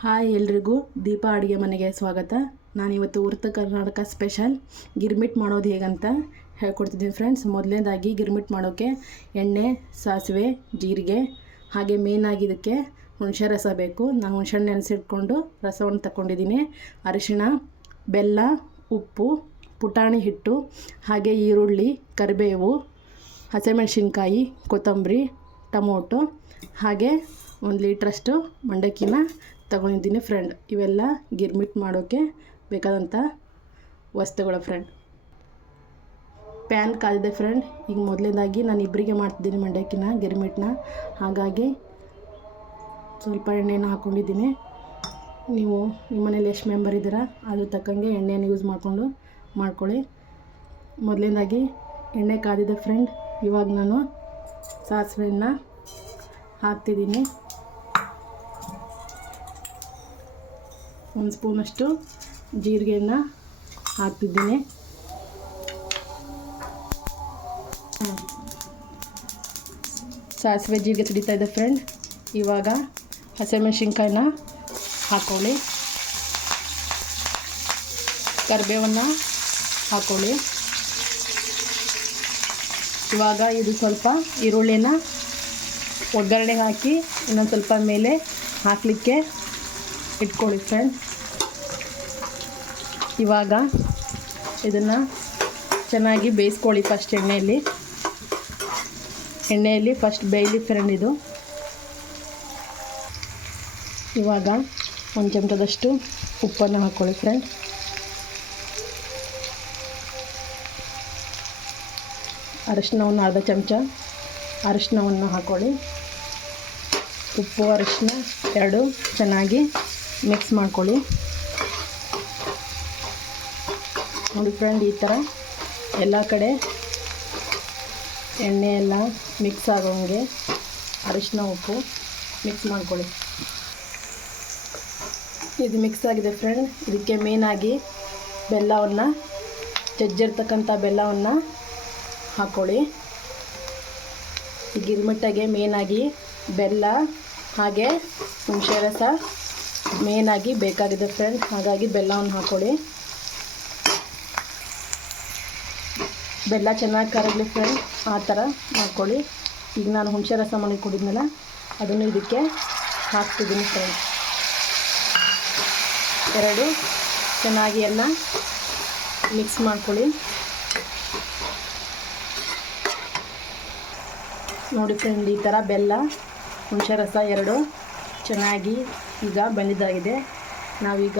Hi ಎಲ್ರಿಗೂ ದೀಪ ಅಡುಗೆ ಮನೆಗೆ ಸ್ವಾಗತ. ನಾನಿವತ್ತು ಉತ್ತರ ಕರ್ನಾಟಕ ಸ್ಪೆಷಲ್. ಗಿರ್ಮಿಟ್ ಮಾಡೋದು ಹೇಗಂತ ಹೇಳ್ಕೊಡ್ತಿದ್ದೀನಿ ಫ್ರೆಂಡ್ಸ್. ಮೊದಲನೇದಾಗಿ ಗಿರ್ಮಿಟ್ ಮಾಡೋಕ್ಕೆ ಎಣ್ಣೆ, ಸಾಸಿವೆ, ಜೀರಿಗೆ, ಹಾಗೆ ಮೇನ್ ಆಗಿದ್ದಕ್ಕೆ ಹುಣಸೆ ರಸ ಬೇಕು. ನಾನು ಹುಣಸೆ ನೆನೆಸಿಟ್ಕೊಂಡು ರಸವನ್ನು ತಗೊಂಡಿದ್ದೀನಿ ಅರಿಶಿಣ, ಬೆಲ್ಲ, ಉಪ್ಪು, ಪುಟಾಣಿ ಹಿಟ್ಟು, ಹಾಗೆ ಈರುಳ್ಳಿ, ಕರಿಬೇವು, ಹಸಿಮೆಣಸಿನ್ಕಾಯಿ, ಕೊತ್ತಂಬರಿ, ಟೊಮೊಟೊ, ಹಾಗೆ ಒಂದು ಲೀಟ್ರಷ್ಟು ಮಂಡಕ್ಕಿನ ತಗೊಂಡಿದ್ದೀನಿ ಫ್ರೆಂಡ್. ಇವೆಲ್ಲ ಗಿರ್ಮಿಟ್ ಮಾಡೋಕ್ಕೆ ಬೇಕಾದಂಥ ವಸ್ತುಗಳು ಫ್ರೆಂಡ್. ಪ್ಯಾನ್ ಕಾದಿದೆ ಫ್ರೆಂಡ್. ಈಗ ಮೊದಲನೇದಾಗಿ ನಾನು ಇಬ್ಬರಿಗೆ ಮಾಡ್ತಿದ್ದೀನಿ ಮಂಡಕ್ಕಿನ ಗಿರ್ಮಿಟ್ನ ಹಾಗಾಗಿ ಸ್ವಲ್ಪ ಎಣ್ಣೆನ ಹಾಕ್ಕೊಂಡಿದ್ದೀನಿ ನೀವು ನಿಮ್ಮ ಮನೇಲಿ ಎಷ್ಟು ಮೆಂಬರ್ ಇದ್ದೀರಾ ಅದ್ರ ತಕ್ಕಂಗೆ ಎಣ್ಣೆಯನ್ನು ಯೂಸ್ ಮಾಡಿಕೊಂಡು ಮಾಡ್ಕೊಳ್ಳಿ. ಮೊದಲನೇದಾಗಿ ಎಣ್ಣೆ ಕಾದಿದೆ ಫ್ರೆಂಡ್. ಇವಾಗ ನಾನು ಸಾಸಿವೆಯನ್ನು ಹಾಕ್ತಿದ್ದೀನಿ. ಒಂದು ಸ್ಪೂನಷ್ಟು ಜೀರಿಗೆಯನ್ನು ಹಾಕ್ತಿದ್ದೀನಿ. ಸಾಸಿವೆ ಜೀರಿಗೆ ಸಿಡಿತಾ ಇದೆ ಫ್ರೆಂಡ್ ಇವಾಗ ಹಸಿಮೆಣ್ಸಿನ್ಕಾಯಿನ ಹಾಕ್ಕೊಳ್ಳಿ ಕರಿಬೇವನ್ನು ಹಾಕ್ಕೊಳ್ಳಿ ಇವಾಗ ಇದು ಸ್ವಲ್ಪ ಈರುಳ್ಳಿನ ಒಗ್ಗರಣೆ ಹಾಕಿ ಇನ್ನೊಂದು ಸ್ವಲ್ಪ ಮೇಲೆ ಹಾಕಲಿಕ್ಕೆ ಇಟ್ಕೊಳ್ಳಿ ಫ್ರೆಂಡ್ ಇವಾಗ ಇದನ್ನು ಚೆನ್ನಾಗಿ ಬೇಯಿಸ್ಕೊಳ್ಳಿ ಫಸ್ಟ್ ಎಣ್ಣೆಯಲ್ಲಿ. ಎಣ್ಣೆಯಲ್ಲಿ ಫಸ್ಟ್ ಬೇಯಲಿ ಫ್ರೆಂಡ್ ಇದು. ಇವಾಗ ಒಂದು ಚಮಚದಷ್ಟು ಉಪ್ಪನ್ನು ಹಾಕ್ಕೊಳ್ಳಿ ಫ್ರೆಂಡ್ ಅರಶಿನವನ್ನು ಅರ್ಧ ಚಮಚ ಅರಶಿನವನ್ನು ಹಾಕ್ಕೊಳ್ಳಿ ಉಪ್ಪು ಅರಶಿನ ಎರಡು ಚೆನ್ನಾಗಿ ಮಿಕ್ಸ್ ಮಾಡ್ಕೊಳ್ಳಿ. ನೋಡಿ ಫ್ರೆಂಡ್ ಈ ಥರ ಎಲ್ಲ ಕಡೆ ಎಣ್ಣೆ ಎಲ್ಲ ಮಿಕ್ಸ್ ಆಗೋಂಗೆ ಅರಿಶಿನ ಉಪ್ಪು ಮಿಕ್ಸ್ ಮಾಡ್ಕೊಳ್ಳಿ. ಇದು ಮಿಕ್ಸ್ ಆಗಿದೆ ಫ್ರೆಂಡ್. ಇದಕ್ಕೆ ಮೇನಾಗಿ ಬೆಲ್ಲವನ್ನು, ಜಜ್ಜಿರ್ತಕ್ಕಂಥ ಬೆಲ್ಲವನ್ನು ಹಾಕ್ಕೊಳ್ಳಿ ಈ ಗಿರ್ಮಿಟ್ಟಾಗೆ ಮೇನಾಗಿ ಬೆಲ್ಲ, ಹಾಗೆ ಹುಣಸೆ ರಸ ಮೇನಾಗಿ ಬೇಕಾಗಿದೆ ಫ್ರೆಂಡ್. ಹಾಗಾಗಿ ಬೆಲ್ಲವನ್ನು ಹಾಕ್ಕೊಳ್ಳಿ ಬೆಲ್ಲ ಚೆನ್ನಾಗಿ ಕರಗಲಿ ಫ್ರೆಂಡ್. ಆ ಥರ ಮಾಡ್ಕೊಳ್ಳಿ. ಈಗ ನಾನು ಹುಣಸೆ ರಸ ಮಾಡಿ ಕುಡಿದ್ಮೇಲೆ ಅದನ್ನು ಇದಕ್ಕೆ ಹಾಕ್ತಿದ್ದೀನಿ ಫ್ರೆಂಡ್. ಎರಡು, ಚೆನ್ನಾಗಿ ಎಲ್ಲ ಮಿಕ್ಸ್ ಮಾಡ್ಕೊಳ್ಳಿ. ನೋಡಿ ಫ್ರೆಂಡ್, ಈ ಥರ ಬೆಲ್ಲ, ಹುಣಸೆ ರಸ ಎರಡು ಚೆನ್ನಾಗಿ ಈಗ ಬಂದಿದ್ದಾಗಿದೆ. ನಾವೀಗ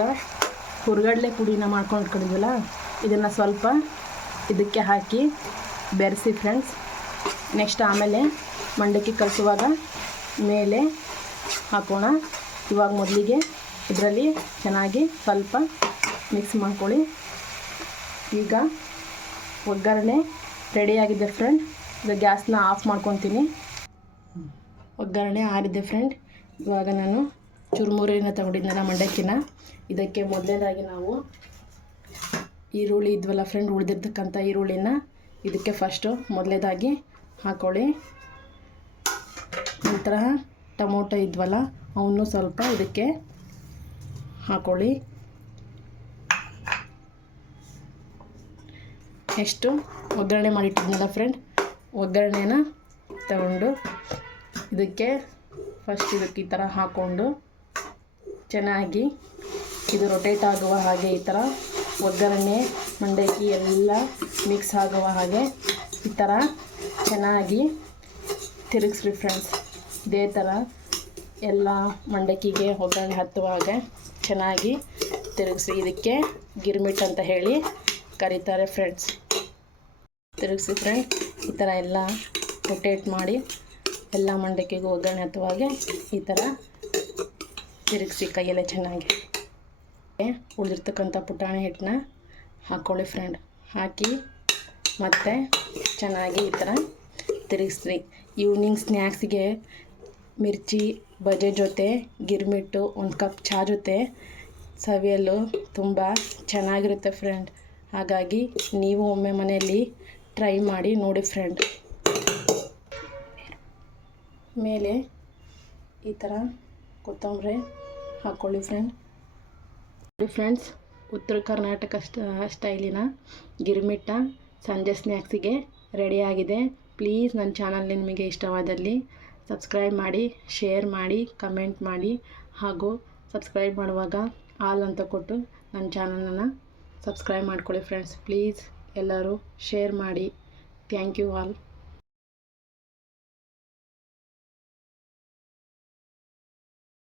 ಹುರ್ಗಡ್ಲೆ ಪುಡಿನ ಮಾಡ್ಕೊಂಡು ಇಟ್ಕೊಂಡಿದ್ವಲ್ಲ, ಇದನ್ನು ಸ್ವಲ್ಪ ಇದಕ್ಕೆ ಹಾಕಿ ಬೆರೆಸಿ ಫ್ರೆಂಡ್ಸ್ ನೆಕ್ಸ್ಟ್ ಆಮೇಲೆ ಮಂಡಕ್ಕಿ ಕಲಿಸುವಾಗ ಮೇಲೆ ಹಾಕೋಣ. ಇವಾಗ ಮೊದಲಿಗೆ ಇದರಲ್ಲಿ ಚೆನ್ನಾಗಿ ಸ್ವಲ್ಪ ಮಿಕ್ಸ್ ಮಾಡ್ಕೊಳ್ಳಿ. ಈಗ ಒಗ್ಗರಣೆ ರೆಡಿಯಾಗಿದೆ ಫ್ರೆಂಡ್ ಈಗ ಗ್ಯಾಸ್ನ ಆಫ್ ಮಾಡ್ಕೊತೀನಿ. ಒಗ್ಗರಣೆ ಆರಿದೆ ಫ್ರೆಂಡ್ ಇವಾಗ ನಾನು ಚುರುಮುರಿನ ತಗೊಂಡಿದ್ನಲ್ಲ ಮಂಡಕ್ಕಿನ. ಇದಕ್ಕೆ ಮೊದಲನೇದಾಗಿ ನಾವು ಈರುಳ್ಳಿ ಇದ್ವಲ್ಲ ಫ್ರೆಂಡ್ ಉಳಿದಿರ್ತಕ್ಕಂಥ ಈರುಳ್ಳಿನ ಇದಕ್ಕೆ ಫಸ್ಟು ಮೊದಲೇದಾಗಿ ಹಾಕ್ಕೊಳ್ಳಿ ನಂತರ ಟೊಮೊಟೊ ಇದ್ವಲ್ಲ ಅವನ್ನು ಸ್ವಲ್ಪ ಇದಕ್ಕೆ ಹಾಕೊಳ್ಳಿ. ನೆಕ್ಸ್ಟು ಒಗ್ಗರಣೆ ಮಾಡಿಟ್ಟಿದ್ನಲ್ಲ ಫ್ರೆಂಡ್ ಒಗ್ಗರಣೆನ ತಗೊಂಡು ಇದಕ್ಕೆ ಫಸ್ಟ್ ಇದಕ್ಕೆ ಈ ಥರ ಹಾಕ್ಕೊಂಡು ಚೆನ್ನಾಗಿ ಇದು ರೊಟೇಟ್ ಆಗುವ ಹಾಗೆ ಈ ಥರ ಒಗ್ಗರಣೆ, ಮಂಡಕ್ಕಿ ಎಲ್ಲ ಮಿಕ್ಸ್ ಆಗುವ ಹಾಗೆ ಈ ಥರ ಚೆನ್ನಾಗಿ ತಿರುಗಿಸ್ರಿ ಫ್ರೆಂಡ್ಸ್ ಇದೇ ಥರ ಎಲ್ಲ ಮಂಡಕ್ಕಿಗೆ ಒಗ್ಗರಣೆ ಹತ್ತುವ ಹಾಗೆ ಚೆನ್ನಾಗಿ ತಿರುಗಿಸಿ ಇದಕ್ಕೆ ಗಿರ್ಮಿಟ್ ಅಂತ ಹೇಳಿ ಕರೀತಾರೆ ಫ್ರೆಂಡ್ಸ್ ತಿರುಗಿಸಿ ಫ್ರೆಂಡ್ ಈ ಥರ ಎಲ್ಲ ರೊಟೇಟ್ ಮಾಡಿ ಎಲ್ಲ ಮಂಡಕ್ಕಿಗೂ ಒಗ್ಗರಣೆ ಹತ್ತುವಾಗೆ ಈ ಥರ ತಿರುಗಿಸಿ ಕೈಯಲ್ಲೇ ಚೆನ್ನಾಗಿ. ಉಳಿದಿರ್ತಕ್ಕಂಥ ಪುಟಾಣಿ ಹಿಟ್ಟನ್ನ ಹಾಕ್ಕೊಳ್ಳಿ ಫ್ರೆಂಡ್ ಹಾಕಿ ಮತ್ತೆ ಚೆನ್ನಾಗಿ ಈ ಥರ ತಿರುಗಿಸ್ರಿ. ಈವ್ನಿಂಗ್ ಸ್ನ್ಯಾಕ್ಸಿಗೆ ಮಿರ್ಚಿ, ಬಜೆ ಜೊತೆ, ಗಿರ್ಮಿಟ್ಟು, ಒಂದು ಕಪ್ ಚಹಾ ಜೊತೆ ಸವಿಯಲು ತುಂಬ ಚೆನ್ನಾಗಿರುತ್ತೆ ಫ್ರೆಂಡ್ ಹಾಗಾಗಿ ನೀವು ಒಮ್ಮೆ ಮನೆಯಲ್ಲಿ ಟ್ರೈ ಮಾಡಿ ನೋಡಿ ಫ್ರೆಂಡ್ ಮೇಲೆ ಈ ಥರ ಕೊತ್ತಂಬರಿ ಹಾಕ್ಕೊಳ್ಳಿ ಫ್ರೆಂಡ್ ಫ್ರೆಂಡ್ಸ್ ಉತ್ತರ ಕರ್ನಾಟಕ ಸ್ಟೈಲಿನ ಗಿರ್ಮಿಟ್ಟ ಸಂಜೆ ಸ್ನ್ಯಾಕ್ಸಿಗೆ ರೆಡಿಯಾಗಿದೆ ಪ್ಲೀಸ್ ನನ್ನ ಚಾನಲ್ ನಿಮಗೆ ಇಷ್ಟವಾದಲ್ಲಿ ಸಬ್ಸ್ಕ್ರೈಬ್ ಮಾಡಿ ಶೇರ್ ಮಾಡಿ ಕಮೆಂಟ್ ಮಾಡಿ ಹಾಗೂ ಸಬ್ಸ್ಕ್ರೈಬ್ ಮಾಡುವಾಗ ಆಲ್ ಅಂತ ಕೊಟ್ಟು ನನ್ನ ಚಾನಲನ್ನು ಸಬ್ಸ್ಕ್ರೈಬ್ ಮಾಡ್ಕೊಳ್ಳಿ ಫ್ರೆಂಡ್ಸ್ ಪ್ಲೀಸ್ ಎಲ್ಲರೂ ಶೇರ್ ಮಾಡಿ. Thank you all